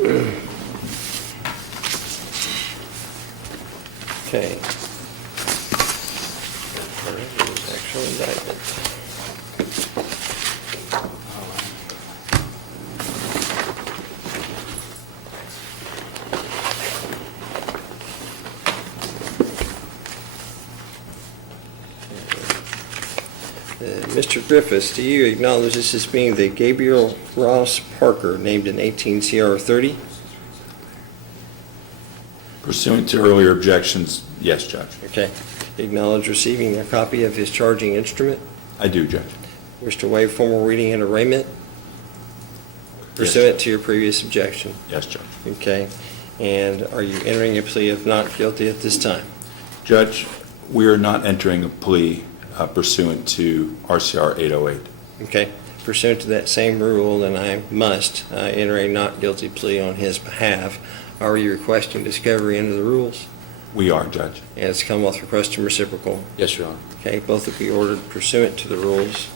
Okay. Actual indictment. Mr. Griffiths, do you acknowledge this as being the Gabriel Ross Parker named in 18 CR 30? Pursuant to earlier objections, yes, Judge. Okay. Acknowledge receiving a copy of his charging instrument? I do, Judge. Wish to waive formal reading and arraignment? Pursuant to your previous objection? Yes, Judge. Okay. And are you entering a plea of not guilty at this time? Judge, we are not entering a plea pursuant to RCR 808. Okay. Pursuant to that same rule, then I must enter a not guilty plea on his behalf. Are you requesting discovery under the rules? We are, Judge. And it's Commonwealth request and reciprocal. Yes, Your Honor. Okay, both will be ordered pursuant to the rules.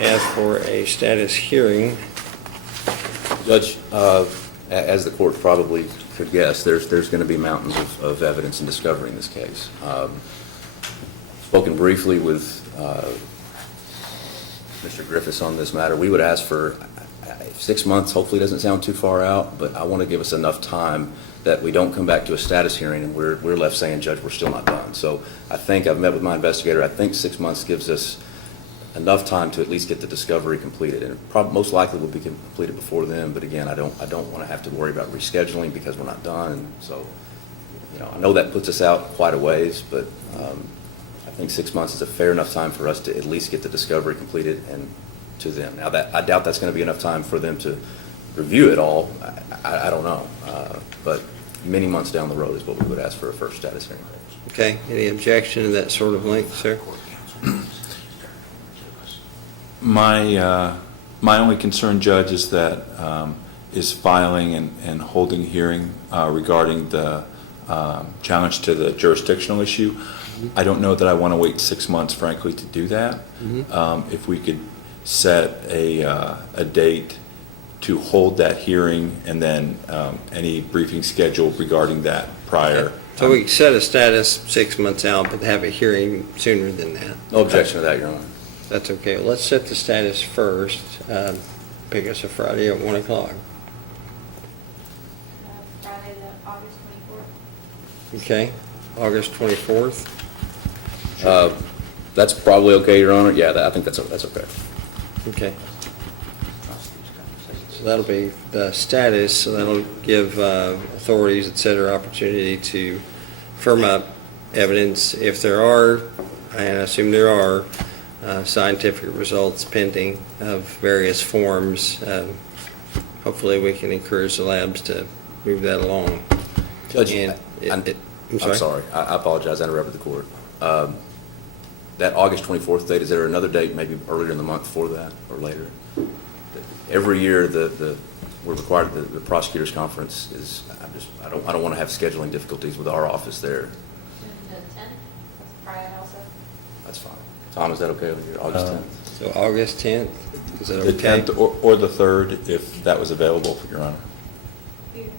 As for a status hearing, Judge, as the court probably could guess, there's going to be mountains of evidence and discovery in this case. Spoken briefly with Mr. Griffiths on this matter. We would ask for 6 months. Hopefully it doesn't sound too far out, but I want to give us enough time that we don't come back to a status hearing and we're left saying, Judge, we're still not done. So I think I've met with my investigator. I think 6 months gives us enough time to at least get the discovery completed, and it most likely will be completed before then. But again, I don't want to have to worry about rescheduling because we're not done. So, I know that puts us out quite a ways, but I think 6 months is a fair enough time for us to at least get the discovery completed and to them. Now, I doubt that's going to be enough time for them to review it all. I don't know, but many months down the road is what we would ask for a first status hearing. okay, any objection to that sort of length, sir? My only concern, Judge, is that is filing and holding hearing regarding the challenge to the jurisdictional issue. I don't know that I want to wait 6 months, frankly, to do that. If we could set a date to hold that hearing and then any briefing schedule regarding that prior. Okay. So we set a status 6 months out, but have a hearing sooner than that. No objection to that, Your Honor. That's okay. Well, let's set the status first. Pick us a Friday at 1 o'clock. Friday, August 24th. Okay, August 24th. That's probably okay, Your Honor. Yeah, I think that's okay. Okay. So that'll be the status, so that'll give authorities, et cetera, opportunity to firm up evidence if there are, and I assume there are, scientific results pending of various forms. Hopefully we can encourage the labs to move that along. Judge, And I'm sorry. I apologize. I interrupted the court. That August 24th date, is there another date maybe earlier in the month for that or later? Every year we're required, the prosecutors conference is, I don't want to have scheduling difficulties with our office there. The 10th, that's Friday also. That's fine. Tom, is that okay with you? August 10th? So August 10th, is that The okay? 10th or the 3rd, if that was available, Your Honor. Either. Is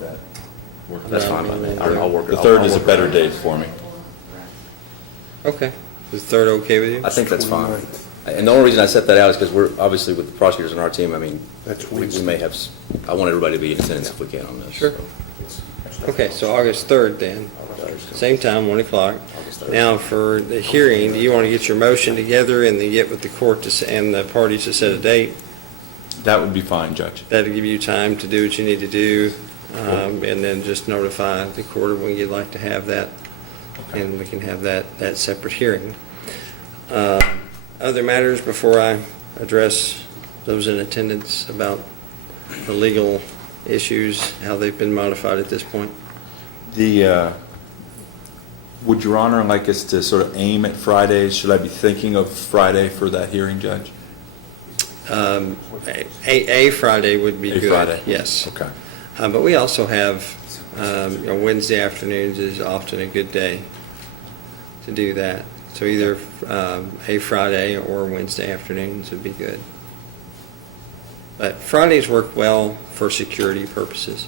that work? That's fine by me. I'll work it. The 3rd I'll is a work better it. date for me. Okay. Is the 3rd okay with you? I think that's fine. And the only reason I set that out is because we're, obviously with the prosecutors on our team, I mean, we may have, I want everybody to be in attendance if we can on this. Sure. Okay, so August 3rd then, same time, 1 o'clock. August 3rd. Now, for the hearing, do you want to get your motion together and then get with the court and the parties to set a date? That would be fine, Judge. That'll give you time to do what you need to do, and then just notify the court of when you'd like to have that, and we can have that separate hearing. Other matters before I address those in attendance about the legal issues, how they've been modified at this point? Would Your Honor like us to sort of aim at Fridays? Should I be thinking of Friday for that hearing, Judge? A Friday would be A good. Friday? Yes. Okay. But we also have, Wednesday afternoons is often a good day to do that. So either a Friday or Wednesday afternoons would be good. But Fridays work well for security purposes.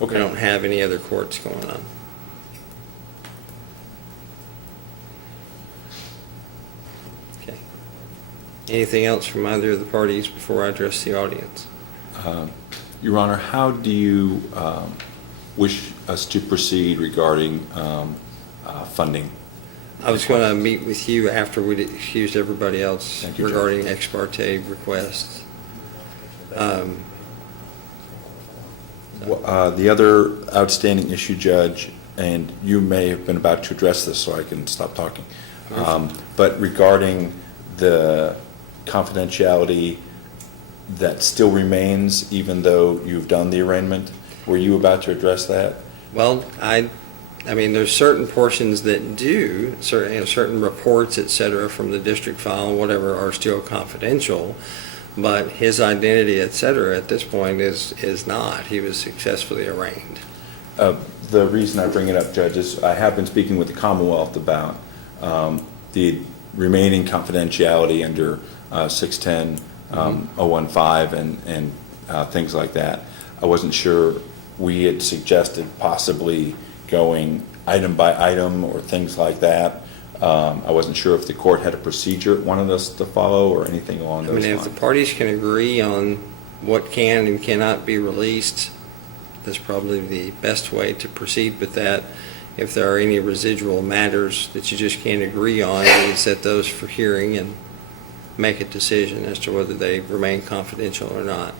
We Okay. don't have any other courts going on. Okay. Anything else from either of the parties before I address the audience? Your Honor, how do you wish us to proceed regarding funding? I was going to meet with you after we'd excused everybody else Thank you, Judge. regarding ex parte requests. The other outstanding issue, Judge, and you may have been about to address this, so I can stop talking. But regarding the confidentiality that still remains, even though you've done the arraignment, were you about to address that? Well, I mean, there's certain portions that do, certain reports, et cetera, from the district file, whatever, are still confidential, but his identity, et cetera, at this point is not. He was successfully arraigned. The reason I bring it up, Judge, is I have been speaking with the Commonwealth about the remaining confidentiality under 610, 015, and things like that. I wasn't sure, we had suggested possibly going item by item or things like that. I wasn't sure if the court had a procedure it wanted us to follow or anything along I those mean, lines. if the parties can agree on what can and cannot be released, that's probably the best way to proceed with that. If there are any residual matters that you just can't agree on, you can set those for hearing and make a decision as to whether they remain confidential or not.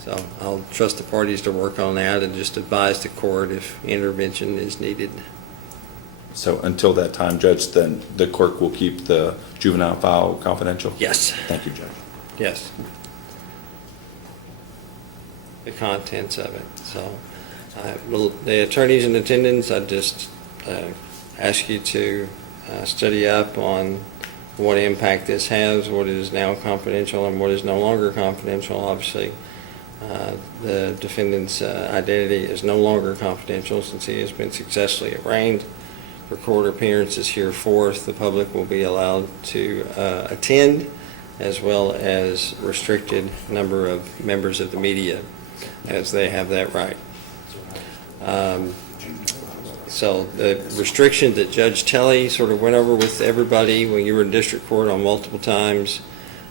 So I'll trust the parties to work on that and just advise the court if intervention is needed. So until that time, Judge, then the clerk will keep the juvenile file confidential? Yes. Thank you, Judge. Yes. The contents of it. So, well, the attorneys in attendance, I just ask you to study up on what impact this has, what is now confidential and what is no longer confidential. Obviously, the defendant's identity is no longer confidential since he has been successfully arraigned. For court appearances hereforth, the public will be allowed to attend, as well as restricted number of members of the media, as they have that right. So the restriction that Judge Telly sort of went over with everybody when you were in district court on multiple times,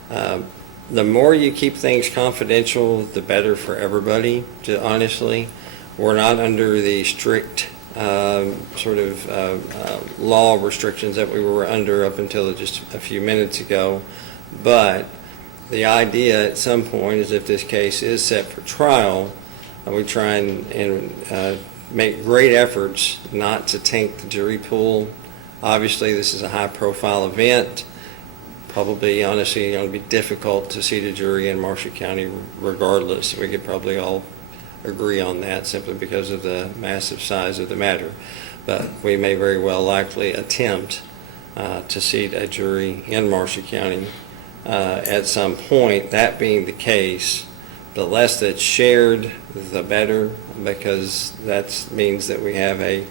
the more you keep things confidential, the better for everybody, honestly. We're not under the strict law restrictions that we were under up until just a few minutes ago. But the idea at some point is if this case is set for trial, we try and make great efforts not to taint the jury pool. Obviously, this is a high-profile event. Probably, honestly, going to be difficult to seat a jury in Marshall County regardless. We could probably all agree on that simply because of the massive size of the matter. But we may very well likely attempt to seat a jury in Marshall County at some point. That being the case, the less that's shared, the better, because that means that we have a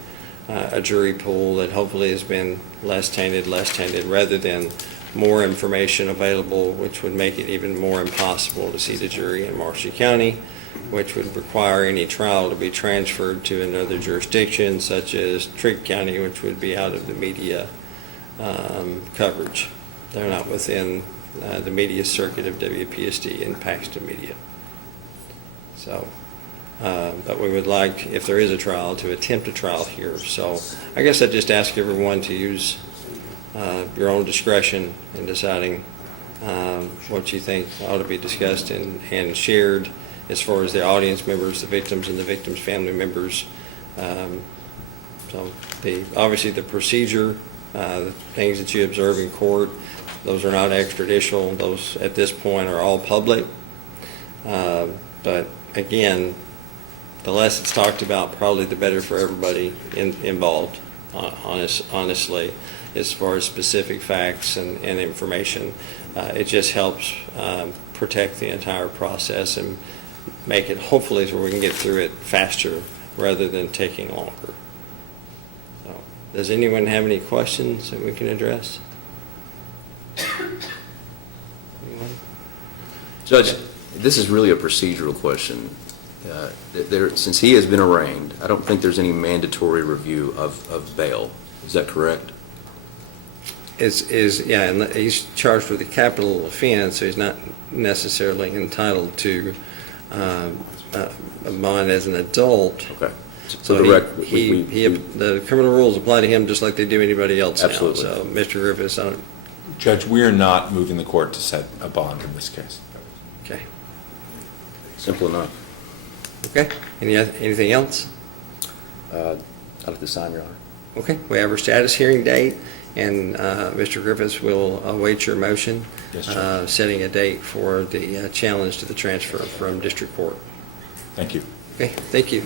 jury pool that hopefully has been less tainted, rather than more information available, which would make it even more impossible to seat a jury in Marshall County, which would require any trial to be transferred to another jurisdiction, such as Trigg County, which would be out of the media coverage. They're not within the media circuit of WPSD and Paxton Media. So, but we would like, if there is a trial, to attempt a trial here. So I guess I'd just ask everyone to use your own discretion in deciding what you think ought to be discussed and shared as far as the audience members, the victims, and the victims' family members. So obviously the procedure, the things that you observe in court, those are not extraditional. Those at this point are all public. But again, the less it's talked about, probably the better for everybody involved, honestly, as far as specific facts and information. It just helps protect the entire process and make it hopefully so we can get through it faster rather than taking longer. So, does anyone have any questions that we can address? Anyone? Judge, this is really a procedural question. Since he has been arraigned, I don't think there's any mandatory review of bail. Is that correct? Yeah, and he's charged with a capital offense, so he's not necessarily entitled to a bond as an adult. Okay. So the criminal rules apply to him just like they do anybody else now. Absolutely. So, Mr. Griffiths, Judge, we are not moving the court to set a bond in this case. okay. Simple enough. Okay, anything else? I'd like to sign, Your Honor. Okay, we have our status hearing date, and Mr. Griffiths will await your motion, Yes, Judge. setting a date for the challenge to the transfer from district court. Thank you. Okay, thank you.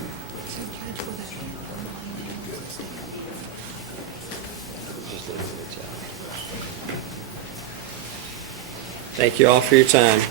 Thank you all for your time.